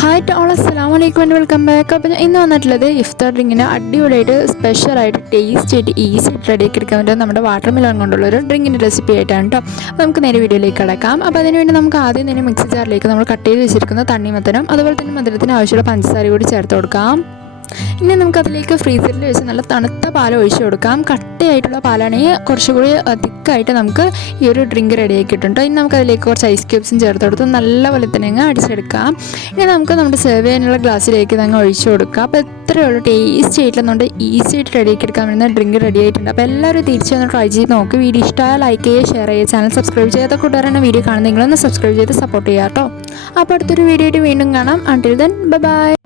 Hi to all, അസ്സലാമു അലൈക്കും and welcome back. അപ്പോൾ ഇന്ന് വന്നിട്ടുള്ളത് ഇഫ്താർ ഡ്രിങ്കിന് അടിപൊളിയായിട്ട് സ്പെഷ്യലായിട്ട് ടേസ്റ്റ് ആയിട്ട് ഈസി ആയിട്ട് റെഡിയാക്കി എടുക്കാൻ പറ്റും നമ്മുടെ വാട്ടർ മെലോൺ കൊണ്ടുള്ളൊരു ഡ്രിങ്കിൻ്റെ റെസിപ്പി ആയിട്ടാണ് കേട്ടോ. അപ്പോൾ നമുക്ക് നേരെ വീഡിയോയിലേക്ക് കിടക്കാം. അപ്പോൾ അതിനുവേണ്ടി നമുക്ക് ആദ്യം തന്നെ മിക്സി ജാറിലേക്ക് നമ്മൾ കട്ട് ചെയ്ത് വെച്ചിരിക്കുന്ന തണ്ണിമത്തനും അതുപോലെ തന്നെ മധുരത്തിന് ആവശ്യമുള്ള പഞ്ചസാര കൂടി ചേർത്ത് കൊടുക്കാം. ഇനി നമുക്കതിലേക്ക് ഫ്രീസറിൽ വെച്ച് നല്ല തണുത്ത പാൽ ഒഴിച്ച് കൊടുക്കാം. കട്ടയായിട്ടുള്ള പാലാണെങ്കിൽ കുറച്ചുകൂടി തിക്കായിട്ട് നമുക്ക് ഈ ഒരു ഡ്രിങ്ക് റെഡിയാക്കി കിട്ടും. ഇനി നമുക്കതിലേക്ക് കുറച്ച് ഐസ് ക്യൂബ്സും ചേർത്ത് കൊടുത്ത് നല്ലപോലെ തന്നെ അങ്ങ് അടിച്ചെടുക്കാം. ഇനി നമുക്ക് നമ്മുടെ സെർവ് ചെയ്യാനുള്ള ഗ്ലാസ്സിലേക്ക് അങ്ങ് ഒഴിച്ച് കൊടുക്കാം. അപ്പോൾ എത്രയേ ഉള്ളൂ, ടേസ്റ്റ് ആയിട്ടുള്ള ഈസി ആയിട്ട് റെഡിയാക്കി എടുക്കാൻ പറ്റുന്ന ഡ്രിങ്ക് റെഡി ആയിട്ടുണ്ട്. അപ്പോൾ എല്ലാവരും തിരിച്ചൊന്ന് ട്രൈ ചെയ്ത് നോക്കി. വീഡിയോ ഇഷ്ടമായാൽ ലൈക്ക് ചെയ്യുക, ഷെയർ ചെയ്യുക, ചാനൽ സബ്സ്ക്രൈബ് ചെയ്യാത്ത കൂട്ടുകാരാണ് വീഡിയോ കാണുന്നതെങ്കിലൊന്ന് സബ്സ്ക്രൈബ് ചെയ്ത് സപ്പോർട്ട് ചെയ്യാം കേട്ടോ. അപ്പോൾ അടുത്തൊരു വീഡിയോ ആയിട്ട് വീണ്ടും കാണാം. Until then bye.